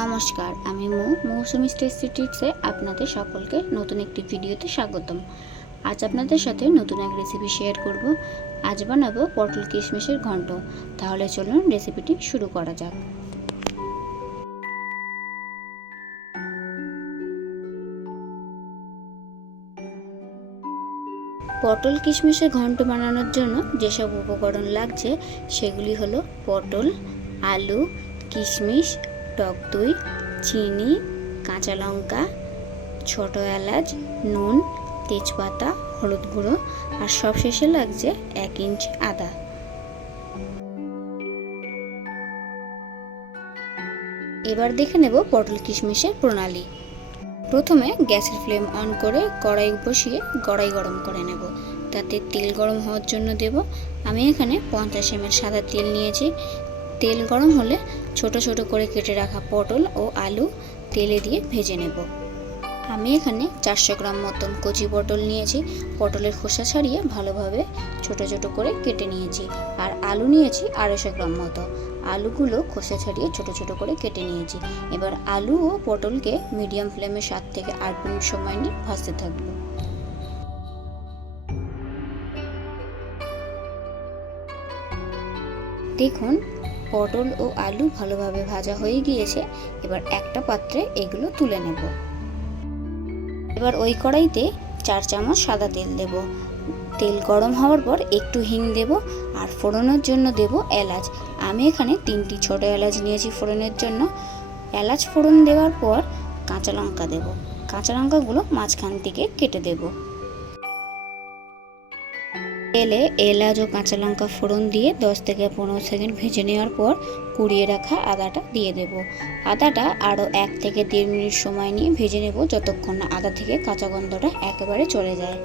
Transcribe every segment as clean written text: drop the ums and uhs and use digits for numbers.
নমস্কার, আমি মৌসুমি টেস্টি টিপসে আপনাদের সকলকে নতুন একটি ভিডিওতে স্বাগতম। আজ আপনাদের সাথে নতুন এক রেসিপি শেয়ার করব। আজ বানাবো পটল কিশমিশের ঘন্ট। তাহলে চলুন রেসিপিটি শুরু করা যাক। পটল কিশমিশের ঘন্ট বানানোর জন্য যেসব উপকরণ লাগছে সেগুলি হলো পটল, আলু, কিশমিশ, টক দই, চিনি, কাঁচা লঙ্কা, ছোট এলাচ, নুন, তেজপাতা, হলুদ গুঁড়ো আর সবশেষে লাগছে 1 ইঞ্চি আদা। এবার দেখে নেব পটল কিশমিশের প্রণালী। প্রথমে গ্যাসের ফ্লেম অন করে কড়াই বসিয়ে কড়াই গরম করে নেব। তাতে তেল গরম হওয়ার জন্য দেব। আমি এখানে 50 ml সাদা তেল নিয়েছি। তেল গরম হলে ছোট ছোট করে কেটে রাখা পটল ও আলু তেলে দিয়ে ভেজে নেব। আমি এখানে 400 গ্রাম মতন কচি পটল নিয়েছি। পটলের খোসা ছাড়িয়ে ভালোভাবে ছোট ছোট করে কেটে নিয়েছি। আর আলু নিয়েছি 250 গ্রাম মতো। আলুগুলো খোসা ছাড়িয়ে ছোট ছোট করে কেটে নিয়েছি। এবার আলু ও পটলকে মিডিয়াম ফ্লেমে 7 থেকে 8 মিনিট সময় নিয়ে ভাজতে থাকবো। দেখুন পটল ও আলু ভালোভাবে ভাজা হয়ে গিয়েছে। এবার একটা পাত্রে এগুলো তুলে নেব। এবার ওই কড়াইতে 4 চামচ সাদা তেল দেব। তেল গরম হওয়ার পর একটু হিং দেব আর ফোড়নের জন্য দেব এলাচ। আমি এখানে 3টি ছোট এলাচ নিয়েছি ফোড়নের জন্য। এলাচ ফোড়ন দেওয়ার পর কাঁচা লঙ্কা দেব। কাঁচা লঙ্কাগুলো মাঝখান থেকে কেটে দেব। তেলে এলাচ ও কাঁচা লঙ্কা ফোড়ন দিয়ে 10 থেকে 15 সেকেন্ড ভেজে নেওয়ার পর কুড়িয়ে রাখা আদাটা দিয়ে দেব। আদাটা আরও 1 থেকে 1.5 মিনিট সময় নিয়ে ভেজে নেব, যতক্ষণ না আদা থেকে কাঁচা গন্ধটা একেবারে চলে যায়।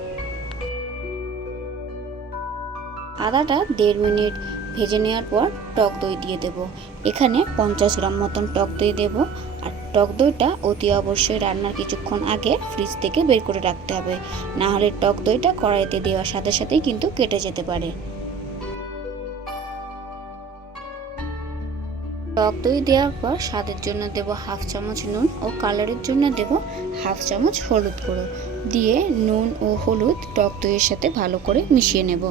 আদাটা 1.5 মিনিট ভেজে নেওয়ার পর টক দই দিয়ে দেব। এখানে 50 গ্রাম মতন টক দই দেব। আর টক দইটা অতি অবশ্যই রান্নার কিছুক্ষণ আগে ফ্রিজ থেকে বের করে রাখতে হবে, না হলে টক দইটা কড়াইতে দেওয়ার সাথে সাথেই কিন্তু কেটে যেতে পারে। টক দই দেওয়ার পর স্বাদের জন্য দেব 1/2 চামচ নুন ও কালারের জন্য দেব 1/2 চামচ হলুদ গুঁড়ো। দিয়ে নুন ও হলুদ টক দইয়ের সাথে ভালো করে মিশিয়ে নেব।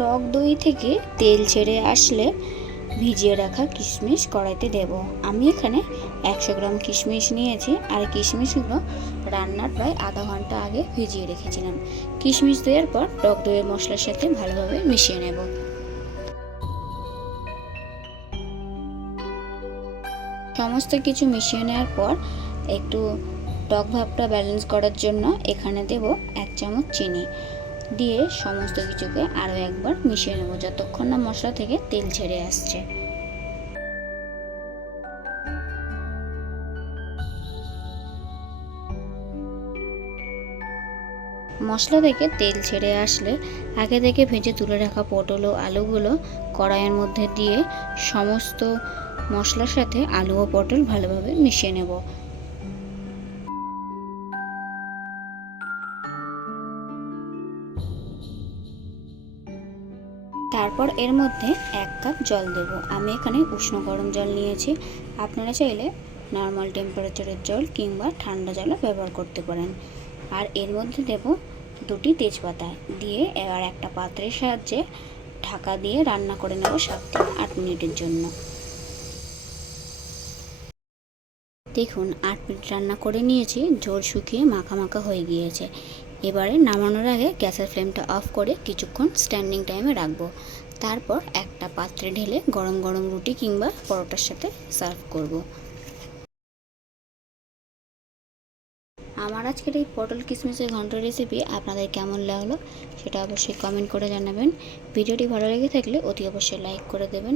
টক দই থেকে তেল ছেড়ে আসলে ভিজিয়ে রাখা কিশমিশ কড়াইতে দেব। আমি এখানে 100 গ্রাম কিশমিশ নিয়েছি। আর কিশমিশগুলো রান্নার প্রায় আধা ঘন্টা আগে ভিজিয়ে রেখেছিলাম। কিশমিশ দেওয়ার পর টক দইয়ের মশলার সাথে ভালোভাবে মিশিয়ে নেব। সমস্ত কিছু মিশিয়ে নেওয়ার পর একটু টক ভাবটা ব্যালেন্স করার জন্য এখানে দেব 1 চামচ চিনি। দিয়ে সমস্ত কিছুকে আরও একবার মিশিয়ে নেব, যতক্ষণ না মশলা থেকে তেল ছেড়ে আসছে। মশলা থেকে তেল ছেড়ে আসলে আগে থেকে ভেজে তুলে রাখা পটল ও আলুগুলো কড়াইয়ের মধ্যে দিয়ে সমস্ত মশলার সাথে আলু ও পটল ভালোভাবে মিশিয়ে নেব। তারপর এর মধ্যে 1 কাপ জল দেব। আমি এখানে উষ্ণ গরম জল নিয়েছি। আপনারা চাইলে নর্মাল টেম্পারেচারের জল কিংবা ঠান্ডা জলও ব্যবহার করতে পারেন। আর এর মধ্যে দেব 2টি তেজপাতা দিয়ে এবার একটা পাত্রের সাহায্যে ঢাকা দিয়ে রান্না করে নেব 7 থেকে 8 মিনিটের জন্য। দেখুন 8 মিনিট রান্না করে নিয়েছি। ঝোল শুকিয়ে মাখা মাখা হয়ে গিয়েছে। এবারে নামানোর আগে গ্যাসের ফ্লেমটা অফ করে কিছুক্ষণ স্ট্যান্ডিং টাইমে রাখবো। তারপর একটা পাত্রে ঢেলে গরম গরম রুটি কিংবা পরোটার সাথে সার্ভ করব। আমার আজকের এই পটল কিশমিশের ঘন্ট রেসিপি আপনাদের কেমন লাগলো সেটা অবশ্যই কমেন্ট করে জানাবেন। ভিডিওটি ভালো লেগে থাকলে অতি অবশ্যই লাইক করে দেবেন।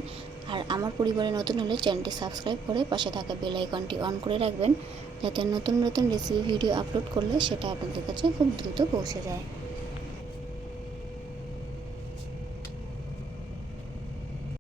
আর আমার পরিবারে নতুন হলে চ্যানেলটি সাবস্ক্রাইব করে পাশে থাকা বেল আইকনটি অন করে রাখবেন, যাতে নতুন নতুন রেসিপি ভিডিও আপলোড করলে সেটা আপনাদের কাছে খুব দ্রুত পৌঁছে যায়।